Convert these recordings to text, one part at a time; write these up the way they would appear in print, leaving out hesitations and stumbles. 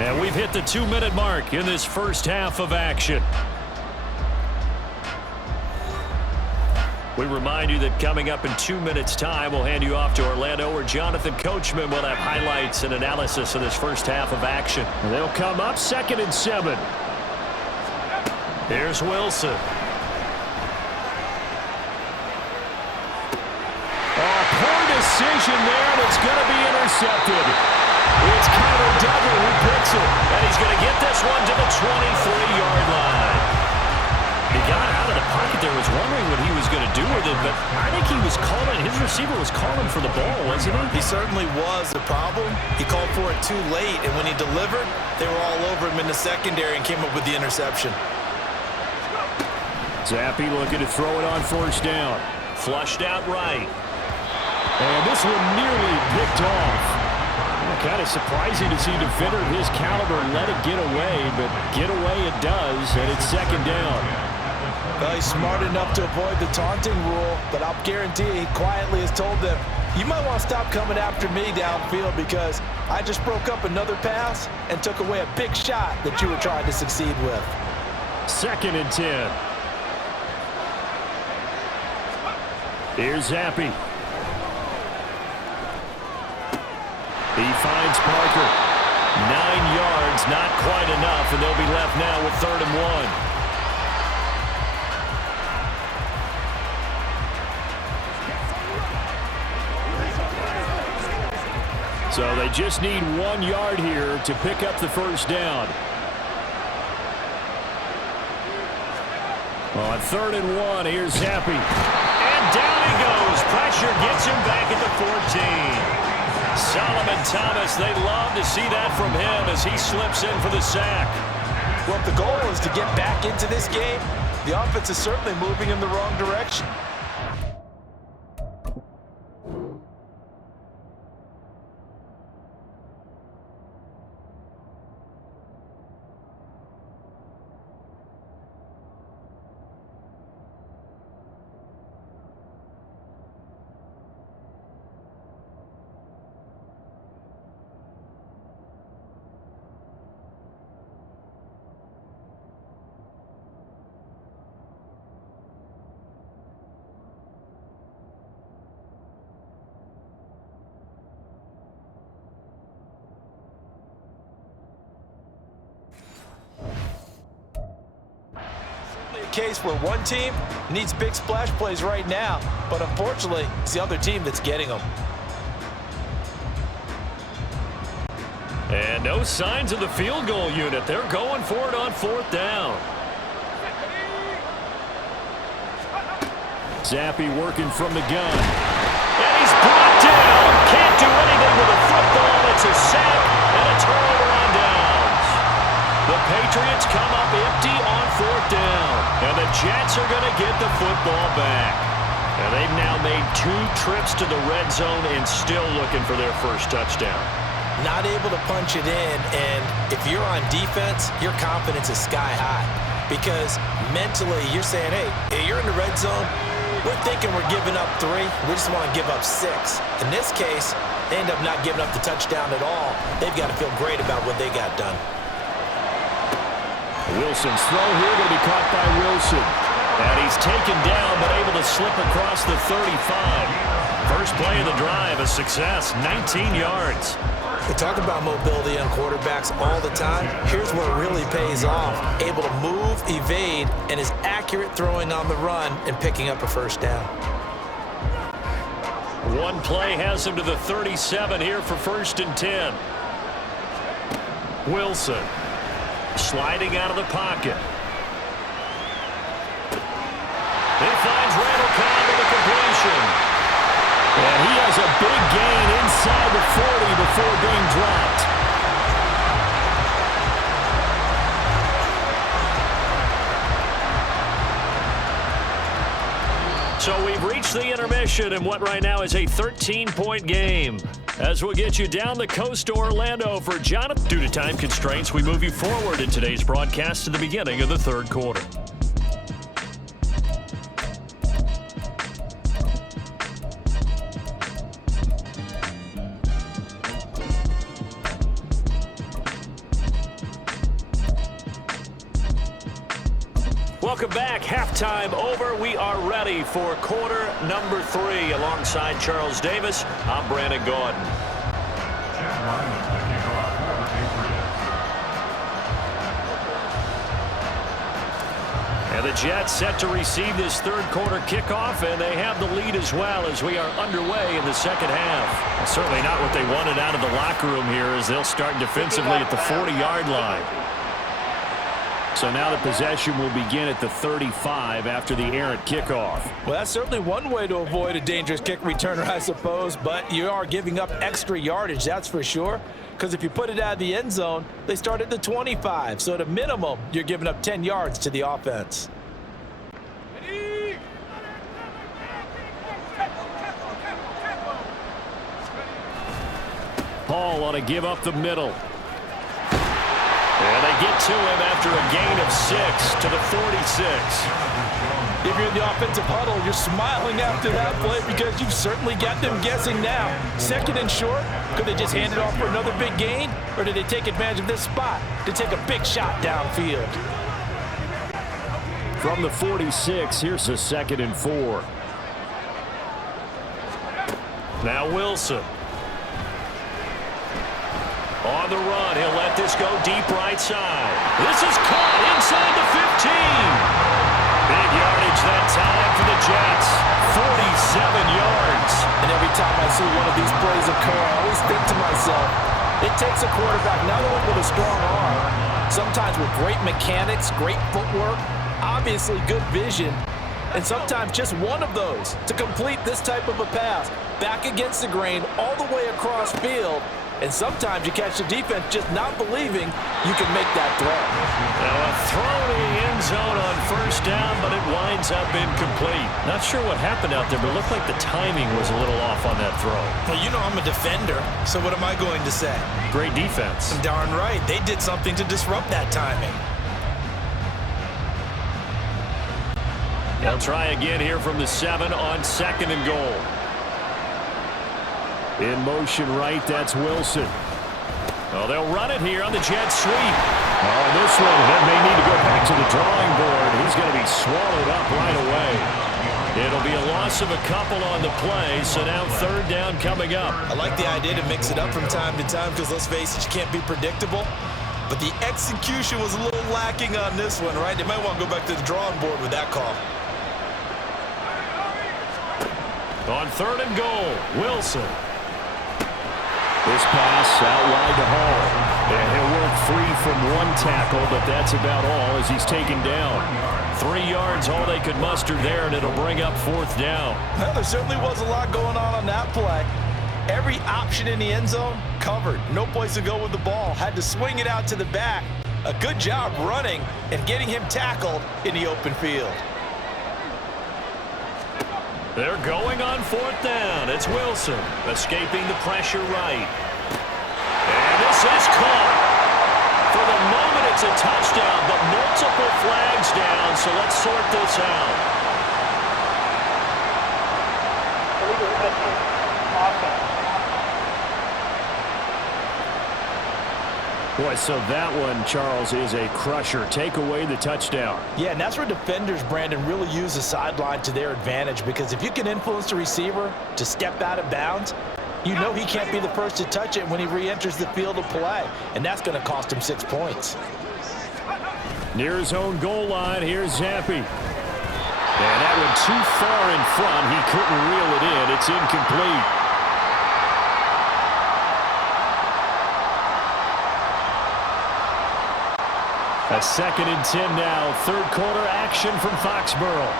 And we've hit the 2-minute mark in this first half of action. We remind you that coming up in 2 minutes' time, we'll hand you off to Orlando, where Jonathan Coachman will have highlights and analysis of this first half of action. And they'll come up 2nd and 7. Here's Wilson. Oh, poor decision there, and it's going to be intercepted. It's Connor Duggar who picks it, and he's going to get this one to the 23-yard line. He got out of the pocket there, was wondering what he was going to do with it, but I think he was calling, his receiver was calling for the ball, wasn't he? He certainly was. The problem, he called for it too late, and when he delivered, they were all over him in the secondary and came up with the interception. Zappi looking to throw it on 1st down. Flushed out right. And this one nearly picked off. Kind of surprising to see a defender of his caliber let it get away, but get away it does, and it's 2nd down. Well, he's smart enough to avoid the taunting rule, but I'll guarantee he quietly has told them, you might want to stop coming after me downfield because I just broke up another pass and took away a big shot that you were trying to succeed with. 2nd and 10. Here's Zappi. He finds Parker. 9 yards, not quite enough, and they'll be left now with 3rd and 1. So they just need 1 yard here to pick up the 1st down. On 3rd and 1, here's Zappi. And down he goes. Pressure gets him back at the 14. Solomon Thomas, they'd love to see that from him as he slips in for the sack. Well, if the goal is to get back into this game, the offense is certainly moving in the wrong direction. Case where one team needs big splash plays right now, but unfortunately, it's the other team that's getting them. And no signs of the field goal unit. They're going for it on 4th down. Zappi working from the gun. And he's brought down. Can't do anything with a football. It's a sack and a turnover on downs. The Patriots come up empty on 4th down. And the Jets are going to get the football back. And they've now made 2 trips to the red zone and still looking for their first touchdown. Not able to punch it in, and if you're on defense, your confidence is sky high. Because mentally, you're saying, hey, you're in the red zone. We're thinking we're giving up 3. We just want to give up 6. In this case, they end up not giving up the touchdown at all. They've got to feel great about what they got done. Wilson's throw here going to be caught by Wilson. And he's taken down but able to slip across the 35. First play of the drive, a success, 19 yards. We talk about mobility on quarterbacks all the time. Here's where it really pays off. Able to move, evade, and is accurate throwing on the run and picking up a 1st down. One play has him to the 37 here for 1st and 10. Wilson sliding out of the pocket. He finds Randall Cobb with a completion. And he has a big gain inside the 40 before being dropped. So we've reached the intermission in what right now is a 13-point game. As we'll get you down the coast to Orlando for Jonathan. Due to time constraints, we move you forward in today's broadcast to the beginning of the 3rd quarter. Welcome back. Halftime over. We are ready for quarter number 3. Alongside Charles Davis, I'm Brandon Gordon. And the Jets set to receive this third quarter kickoff, and they have the lead as well as we are underway in the second half. Well, certainly not what they wanted out of the locker room here, as they'll start defensively at the 40-yard line. So now the possession will begin at the 35 after the errant kickoff. Well, that's certainly one way to avoid a dangerous kick returner, I suppose, but you are giving up extra yardage, that's for sure. Because if you put it out of the end zone, they start at the 25. So at a minimum, you're giving up 10 yards to the offense. Paul on a give up the middle. And they get to him after a gain of 6 to the 46. If you're in the offensive huddle, you're smiling after that play because you've certainly got them guessing now. Second and short, could they just hand it off for another big gain? Or did they take advantage of this spot to take a big shot downfield? From the 46, here's a 2nd and 4. Now Wilson. On the run, he'll let this go deep right side. This is caught inside the 15. Big yardage that time for the Jets. 47 yards. And every time I see one of these plays occur, I always think to myself, it takes a quarterback not only with a strong arm, sometimes with great mechanics, great footwork, obviously good vision, and sometimes just one of those to complete this type of a pass back against the grain all the way across field. And sometimes you catch the defense just not believing you can make that throw. Now a throw to the end zone on first down, but it winds up incomplete. Not sure what happened out there, but it looked like the timing was a little off on that throw. Well, you know I'm a defender, so what am I going to say? Great defense. Darn right. They did something to disrupt that timing. They'll try again here from the 7 on 2nd and goal. In motion right, that's Wilson. Oh, they'll run it here on the jet sweep. Oh, this one, that may need to go back to the drawing board. He's going to be swallowed up right away. It'll be a loss of a couple on the play, so now 3rd down coming up. I like the idea to mix it up from time to time because, let's face it, you can't be predictable. But the execution was a little lacking on this one, right? They might want to go back to the drawing board with that call. On 3rd and goal, Wilson. This pass out wide to Hall. And he'll work free from one tackle, but that's about all as he's taken down. 3 yards, all they could muster there, and it'll bring up 4th down. Well, there certainly was a lot going on that play. Every option in the end zone covered. No place to go with the ball. Had to swing it out to the back. A good job running and getting him tackled in the open field. They're going on 4th down. It's Wilson escaping the pressure right. And this is caught. For the moment, it's a touchdown, but multiple flags down, so let's sort this out. Boy, so that one, Charles, is a crusher. Take away the touchdown. Yeah, and that's where defenders, Brandon, really use the sideline to their advantage, because if you can influence the receiver to step out of bounds, you know he can't be the first to touch it when he re-enters the field of play, and that's going to cost him 6 points. Near his own goal line, here's Zampi. And that one too far in front. He couldn't reel it in. It's incomplete. A 2nd and 10 now. 3rd quarter action from Foxborough.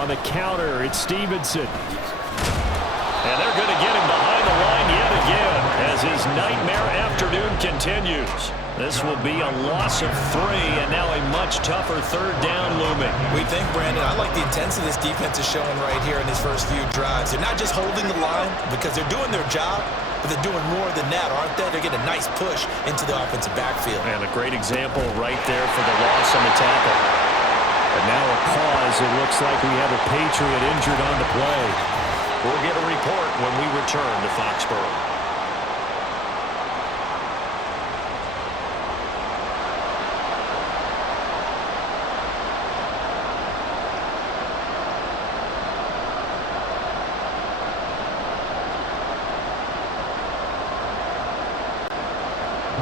On the counter, it's Stevenson. And they're going to get him behind the line yet again as his nightmare afternoon continues. This will be a loss of 3, and now a much tougher 3rd down looming. We think, Brandon, I like the intensity this defense is showing right here in these first few drives. They're not just holding the line because they're doing their job, but they're doing more than that, aren't they? They're getting a nice push into the offensive backfield. And a great example right there for the loss on the tackle. And now a pause. It looks like we have a Patriot injured on the play. We'll get a report when we return to Foxborough.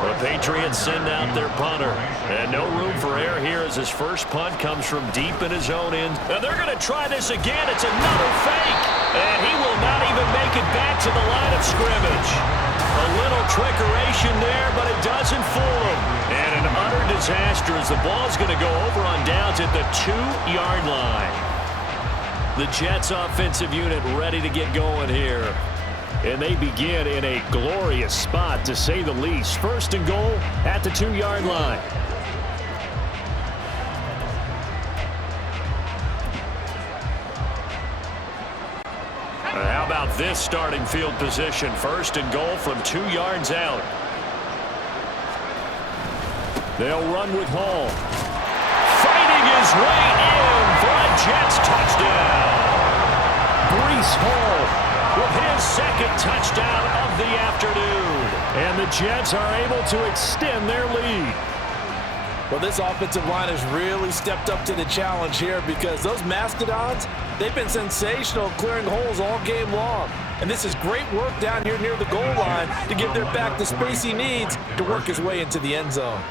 The Patriots send out their punter. And no room for error here as his first punt comes from deep in his own end. And they're going to try this again. It's another fake. And he will not even make it back to the line of scrimmage. A little trickeration there, but it doesn't fool him. And an utter disaster as the ball's going to go over on downs at the 2-yard line. The Jets offensive unit ready to get going here. And they begin in a glorious spot, to say the least. First and goal at the 2-yard line. How about this starting field position? First and goal from 2 yards out. They'll run with Hall. Fighting his way in for a Jets touchdown. Breece Hall with his second touchdown of the afternoon. And the Jets are able to extend their lead. Well, this offensive line has really stepped up to the challenge here because those Mastodons, they've been sensational clearing holes all game long. And this is great work down here near the goal line to give their back the space he needs to work his way into the end zone.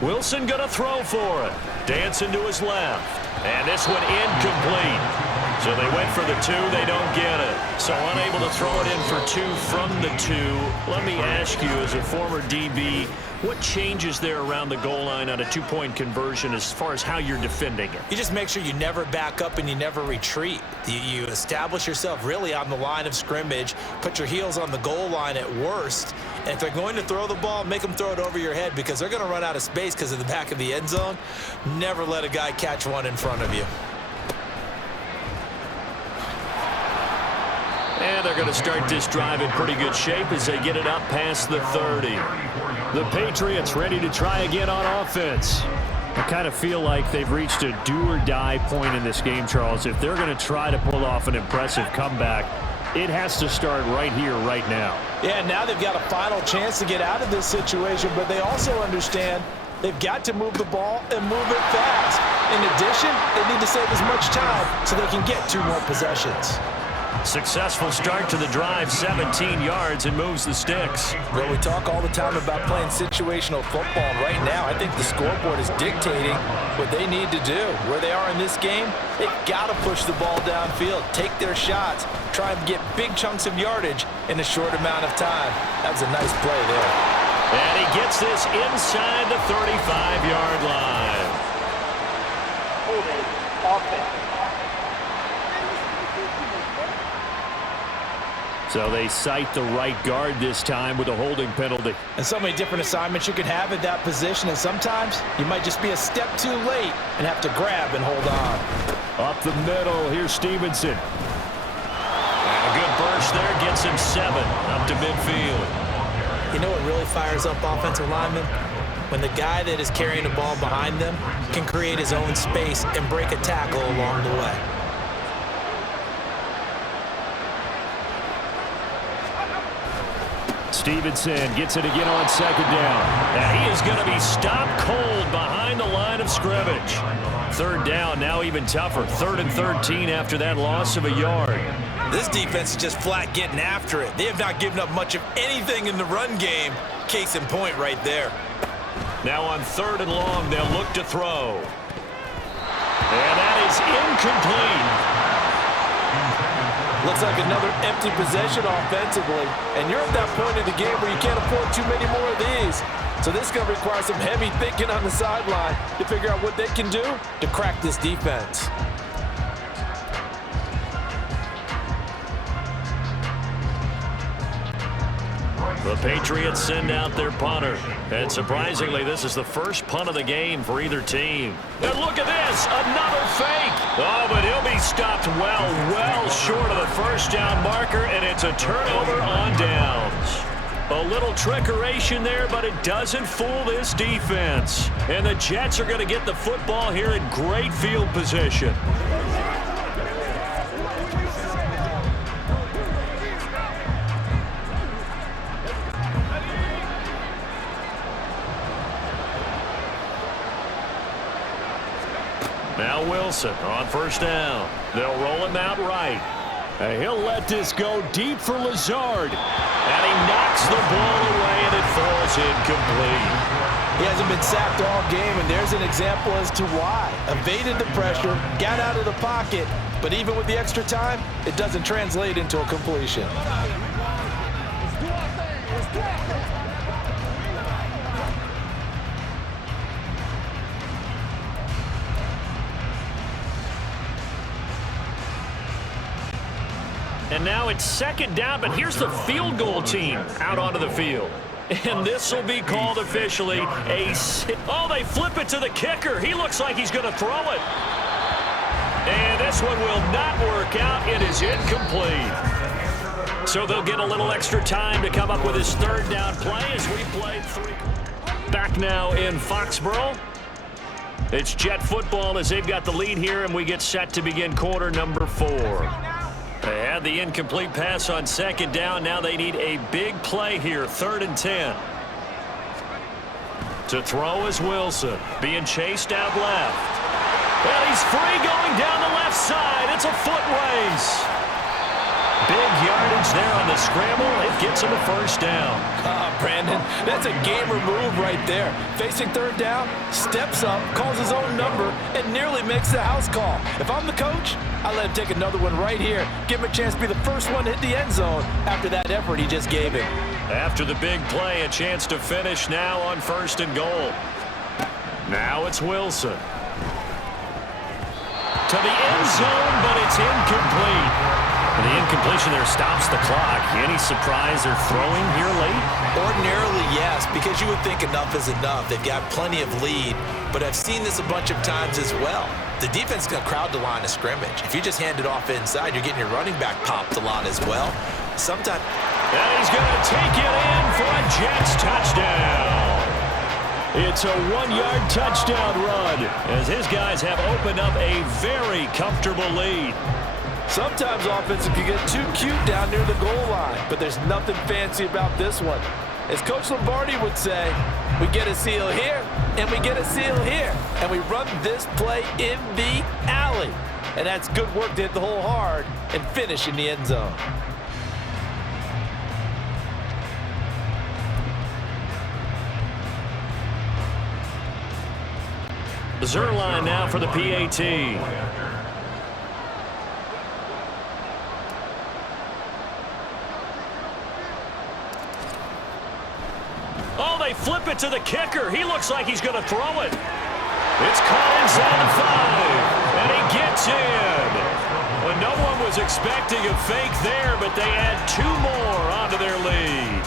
Wilson going to throw for it. Dancing to his left. And this one incomplete. So they went for the 2, they don't get it. So unable to throw it in for 2 from the 2. Let me ask you, as a former DB, what changes there around the goal line on a 2-point conversion as far as how you're defending it? You just make sure you never back up and you never retreat. You establish yourself really on the line of scrimmage, put your heels on the goal line at worst, and if they're going to throw the ball, make them throw it over your head because they're going to run out of space because of the back of the end zone. Never let a guy catch one in front of you. And they're going to start this drive in pretty good shape as they get it up past the 30. The Patriots ready to try again on offense. I kind of feel like they've reached a do-or-die point in this game, Charles. If they're going to try to pull off an impressive comeback, it has to start right here, right now. Yeah, now they've got a final chance to get out of this situation, but they also understand they've got to move the ball and move it fast. In addition, they need to save as much time so they can get 2 more possessions. Successful start to the drive, 17 yards, and moves the sticks. Well, we talk all the time about playing situational football, and right now I think the scoreboard is dictating what they need to do. Where they are in this game, they've got to push the ball downfield, take their shots, try and get big chunks of yardage in a short amount of time. That was a nice play there. And he gets this inside the 35-yard line. Holding offense. So they cite the right guard this time with a holding penalty. And so many different assignments you can have at that position, and sometimes you might just be a step too late and have to grab and hold on. Up the middle, here's Stevenson. And a good burst there gets him 7 up to midfield. You know what really fires up offensive linemen? When the guy that is carrying the ball behind them can create his own space and break a tackle along the way. Stevenson gets it again on 2nd down. And he is going to be stopped cold behind the line of scrimmage. 3rd down, now even tougher. 3rd and 13 after that loss of a yard. This defense is just flat getting after it. They have not given up much of anything in the run game. Case in point right there. Now on 3rd and long, they'll look to throw. And that is incomplete. Looks like another empty possession offensively. And you're at that point in the game where you can't afford too many more of these. So this is going to require some heavy thinking on the sideline to figure out what they can do to crack this defense. The Patriots send out their punter. And surprisingly, this is the first punt of the game for either team. And look at this, another fake. Oh, but he'll be stopped well short of the first down marker, and it's a turnover on downs. A little trickeration there, but it doesn't fool this defense. And the Jets are going to get the football here in great field position. Now Wilson on 1st down. They'll roll him out right. And he'll let this go deep for Lazard. And he knocks the ball away, and it falls incomplete. He hasn't been sacked all game, and there's an example as to why. Evaded the pressure, got out of the pocket, but even with the extra time, it doesn't translate into a completion. And now it's second down, but here's the field goal team out onto the field. And this will be called officially a... Oh, they flip it to the kicker. He looks like he's going to throw it. And this one will not work out. It is incomplete. So they'll get a little extra time to come up with his third down play as we play three. Back now in Foxborough. It's Jet football as they've got the lead here, and we get set to begin quarter number 4. They had the incomplete pass on second down. Now they need a big play here, 3rd and 10. To throw is Wilson, being chased out left. And he's free going down the left side. It's a foot race. Big yardage there on the scramble. It gets him a first down. Brandon, that's a gamer move right there. Facing third down, steps up, calls his own number, and nearly makes the house call. If I'm the coach, I let him take another one right here. Give him a chance to be the first one to hit the end zone after that effort he just gave him. After the big play, a chance to finish now on 1st and goal. Now it's Wilson. To the end zone, but it's incomplete. The incompletion there stops the clock. Any surprise they're throwing here late? Ordinarily, yes, because you would think enough is enough. They've got plenty of lead, but I've seen this a bunch of times as well. The defense is going to crowd the line of scrimmage. If you just hand it off inside, you're getting your running back popped a lot as well. Sometimes... And he's going to take it in for a Jets touchdown. It's a 1-yard touchdown run as his guys have opened up a very comfortable lead. Sometimes offenses can get too cute down near the goal line, but there's nothing fancy about this one. As Coach Lombardi would say, we get a seal here, and we get a seal here, and we run this play in the alley. And that's good work to hit the hole hard and finish in the end zone. Zerline now for the PAT. Oh, they flip it to the kicker. He looks like he's going to throw it. It's caught inside the 5, and he gets in. Well, no one was expecting a fake there, but they add 2 more onto their lead.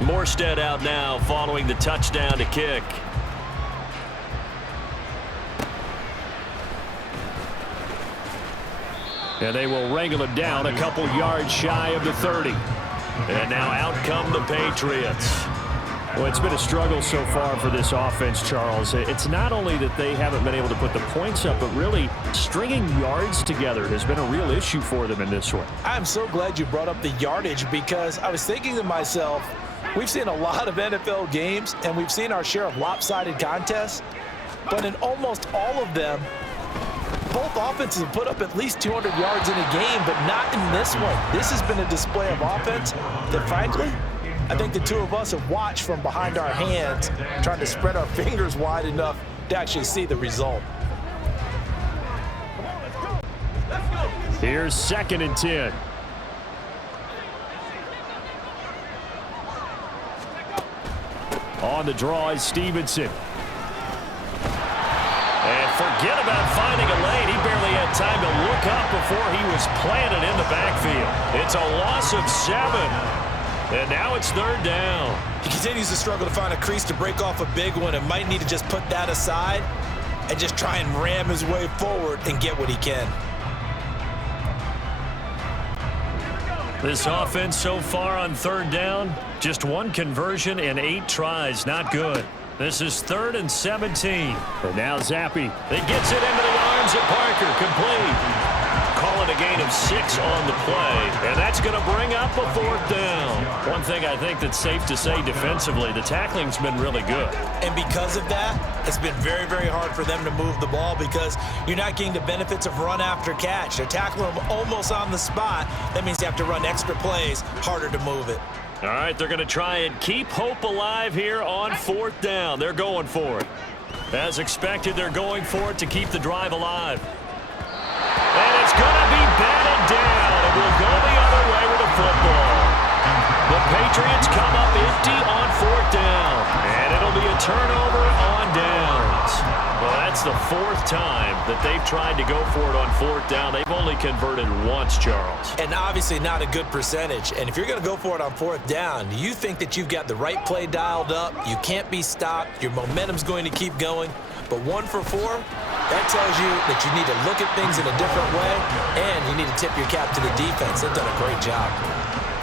Morstead out now following the touchdown to kick. And they will wrangle it down a couple yards shy of the 30. And now out come the Patriots. Well, it's been a struggle so far for this offense, Charles. It's not only that they haven't been able to put the points up, but really stringing yards together has been a real issue for them in this one. I'm so glad you brought up the yardage because I was thinking to myself, we've seen a lot of NFL games, and we've seen our share of lopsided contests, but in almost all of them, both offenses have put up at least 200 yards in a game, but not in this one. This has been a display of offense that, frankly, I think the two of us have watched from behind our hands, trying to spread our fingers wide enough to actually see the result. Here's 2nd and 10. On the draw is Stevenson. And forget about finding a lane. He barely had time to look up before he was planted in the backfield. It's a loss of 7. And now it's 3rd down. He continues to struggle to find a crease to break off a big one and might need to just put that aside and just try and ram his way forward and get what he can. This offense so far on third down, just one conversion and 8 tries. Not good. This is 3rd and 17. And now Zappi. He gets it into the arms of Parker. Complete. Call it a gain of 6 on the play, and that's going to bring up a 4th down. One thing I think that's safe to say defensively, the tackling's been really good. And because of that, it's been very, very hard for them to move the ball because you're not getting the benefits of run after catch. They're tackling them almost on the spot. That means you have to run extra plays, harder to move it. All right, they're going to try and keep hope alive here on 4th down. They're going for it. As expected, they're going for it to keep the drive alive. And it's going to be batted down. It will go the other way with the football. The Patriots come up empty on 4th down. And it'll be a turnover on downs. Well, that's the 4th time that they've tried to go for it on 4th down. They've only converted once, Charles. And obviously not a good percentage. And if you're going to go for it on 4th down, you think that you've got the right play dialed up. You can't be stopped. Your momentum's going to keep going. But 1 for 4, that tells you that you need to look at things in a different way, and you need to tip your cap to the defense. They've done a great job.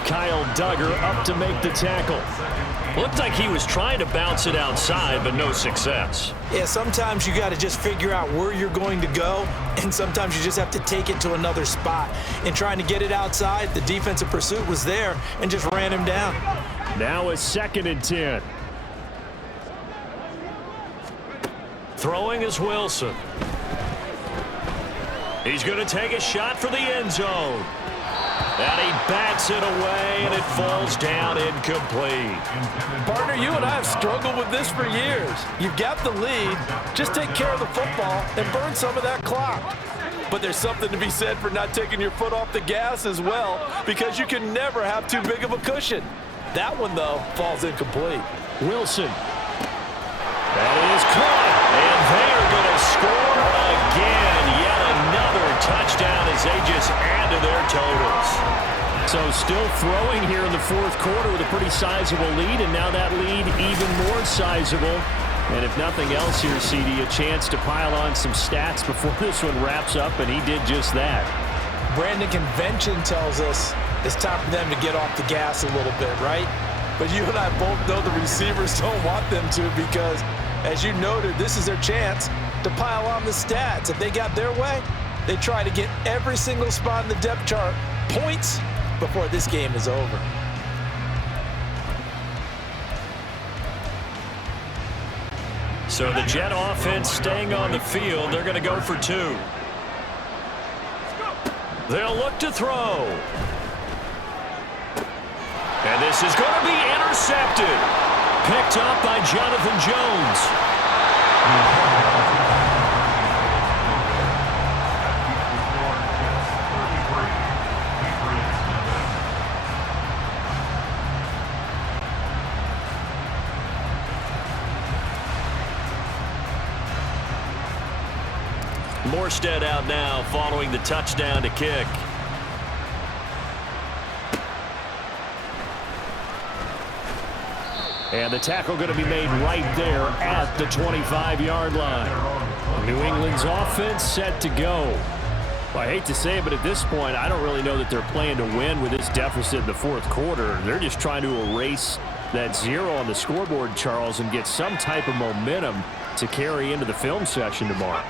Kyle Duggar up to make the tackle. Looked like he was trying to bounce it outside, but no success. Yeah, sometimes you got to just figure out where you're going to go, and sometimes you just have to take it to another spot. In trying to get it outside, the defensive pursuit was there and just ran him down. Now a 2nd and 10. Throwing is Wilson. He's going to take a shot for the end zone. And he bats it away, and it falls down incomplete. Partner, you and I have struggled with this for years. You've got the lead. Just take care of the football and burn some of that clock. But there's something to be said for not taking your foot off the gas as well, because you can never have too big of a cushion. That one, though, falls incomplete. Wilson. That is caught. And they are going to score again. Yet another touchdown as they just add to their totals. So still throwing here in the 4th quarter with a pretty sizable lead, and now that lead even more sizable. And if nothing else here, CD, a chance to pile on some stats before this one wraps up, and he did just that. Brandon, convention tells us it's time for them to get off the gas a little bit, right? But you and I both know the receivers don't want them to because, as you noted, this is their chance to pile on the stats. If they got their way, they try to get every single spot in the depth chart points before this game is over. So the Jet offense staying on the field. They're going to go for 2. They'll look to throw. And this is going to be intercepted. Picked up by Jonathan Jones. Morstead out now following the touchdown to kick. And the tackle going to be made right there at the 25-yard line. New England's offense set to go. Well, I hate to say it, but at this point, I don't really know that they're playing to win with this deficit in the 4th quarter. They're just trying to erase that 0 on the scoreboard, Charles, and get some type of momentum to carry into the film session tomorrow.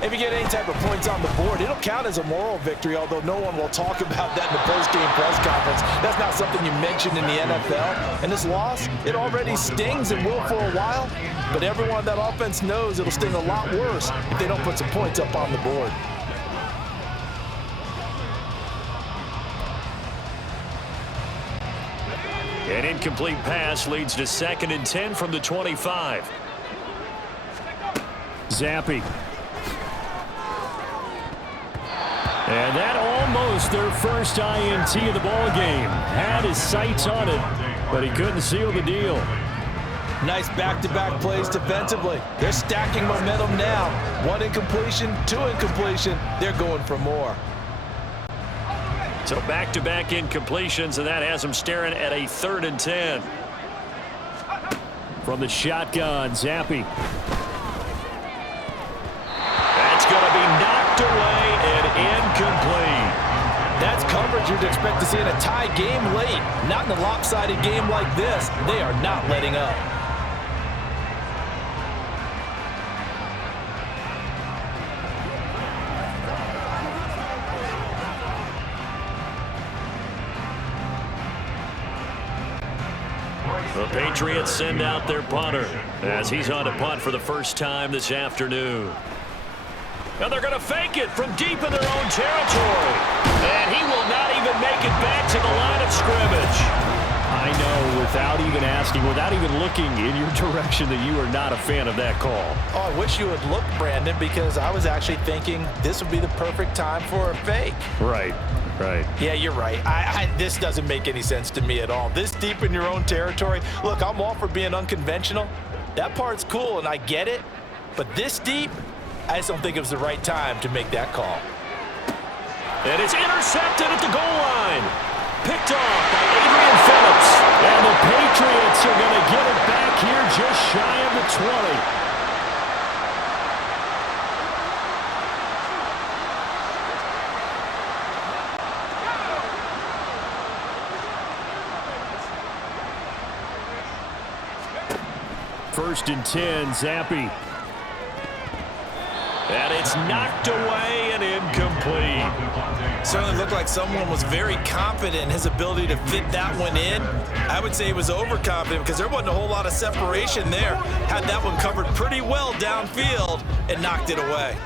If you get any type of points on the board, it'll count as a moral victory, although no one will talk about that in the post-game press conference. That's not something you mentioned in the NFL. And this loss, it already stings and will for a while, but everyone on that offense knows it'll sting a lot worse if they don't put some points up on the board. An incomplete pass leads to 2nd and 10 from the 25. Zappi. And that almost their first INT of the ball game. Had his sights on it, but he couldn't seal the deal. Nice back-to-back plays defensively. They're stacking momentum now. 1 incompletion, 2 incompletion. They're going for more. So back-to-back incompletions, and that has them staring at a 3rd and 10. From the shotgun, Zappi. That's going to be knocked away and incomplete. That's coverage average you'd expect to see in a tie game late. Not in a lopsided game like this. They are not letting up. The Patriots send out their punter as he's on to punt for the first time this afternoon. And they're going to fake it from deep in their own territory. And he will not even make it back to the line of scrimmage. I know, without even asking, without even looking in your direction, that you are not a fan of that call. Oh, I wish you would look, Brandon, because I was actually thinking this would be the perfect time for a fake. Right. Right. Yeah, you're right. This doesn't make any sense to me at all. This deep in your own territory. Look, I'm all for being unconventional. That part's cool, and I get it. But this deep, I just don't think it was the right time to make that call. And it's intercepted at the goal line. Picked off by Adrian Phillips. And the Patriots are going to get it back here just shy of the 20. First and 10, Zappe. And it's knocked away and incomplete. Certainly looked like someone was very confident in his ability to fit that one in. I would say he was overconfident because there wasn't a whole lot of separation there. Had that one covered pretty well downfield and knocked it away.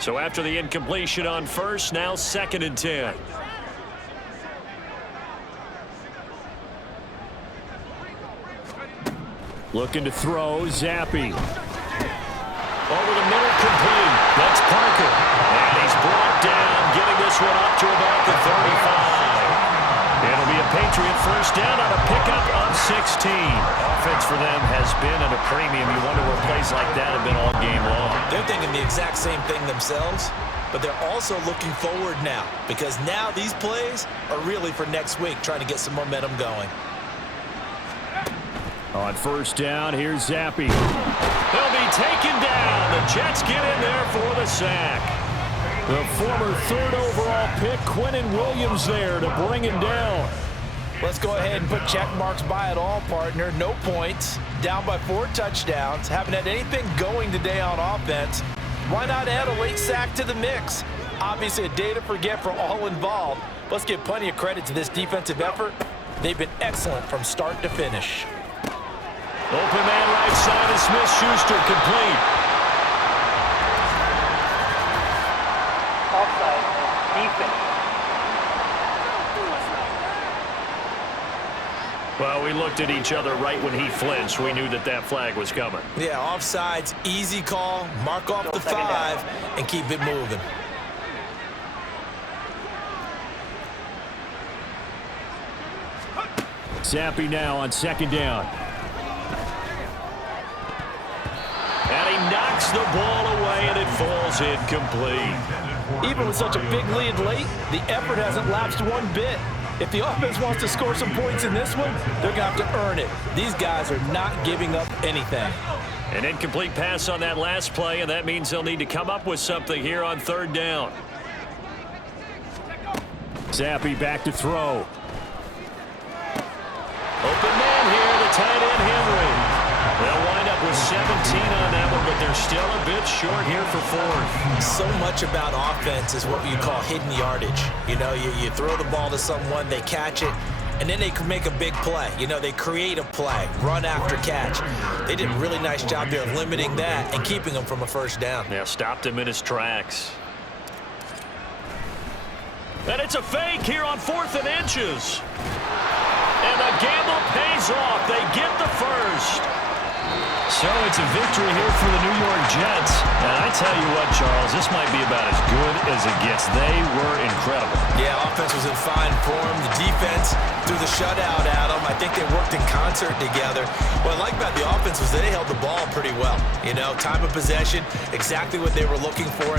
So after the incompletion on first, now second and 10. Looking to throw, Zappe. Over the middle, complete. That's Parker. And he's brought down, getting this one up to about the 35. It'll be a Patriot first down on a pickup of 16. Offense for them has been at a premium. You wonder where plays like that have been all game long. They're thinking the exact same thing themselves, but they're also looking forward now because now these plays are really for next week, trying to get some momentum going. On first down, here's Zappe. They'll be taken down. The Jets get in there for the sack. The former third overall pick, Quinnen Williams, there to bring him down. Let's go ahead and put check marks by it all, partner. No points, down by 4 touchdowns. Haven't had anything going today on offense. Why not add a late sack to the mix? Obviously a day to forget for all involved. Let's give plenty of credit to this defensive effort. They've been excellent from start to finish. Open man right side of Smith-Schuster, complete. Offside. Defense. Well, we looked at each other right when he flinched. We knew that that flag was coming. Yeah, offsides, easy call. Mark off the 5 and keep it moving. Zappe now on second down. And he knocks the ball away, and it falls incomplete. Even with such a big lead late, the effort hasn't lapsed one bit. If the offense wants to score some points in this one, they're going to have to earn it. These guys are not giving up anything. An incomplete pass on that last play, and that means they'll need to come up with something here on third down. Zappe back to throw. Open man here, the tight end Henry. They'll wind up with 17 on that one, but they're still a bit short here for fourth. So much about offense is what you call hidden yardage. You know, you throw the ball to someone, they catch it, and then they can make a big play. You know, they create a play, run after catch. They did a really nice job there of limiting that and keeping him from a first down. Yeah, stopped him in his tracks. And it's a fake here on 4th and inches. And the gamble pays off. They get the first. So it's a victory here for the New York Jets. And I tell you what, Charles, this might be about as good as it gets. They were incredible. Yeah, offense was in fine form. The defense threw the shutout at them. I think they worked in concert together. What I like about the offense was they held the ball pretty well. You know, time of possession, exactly what they were looking for.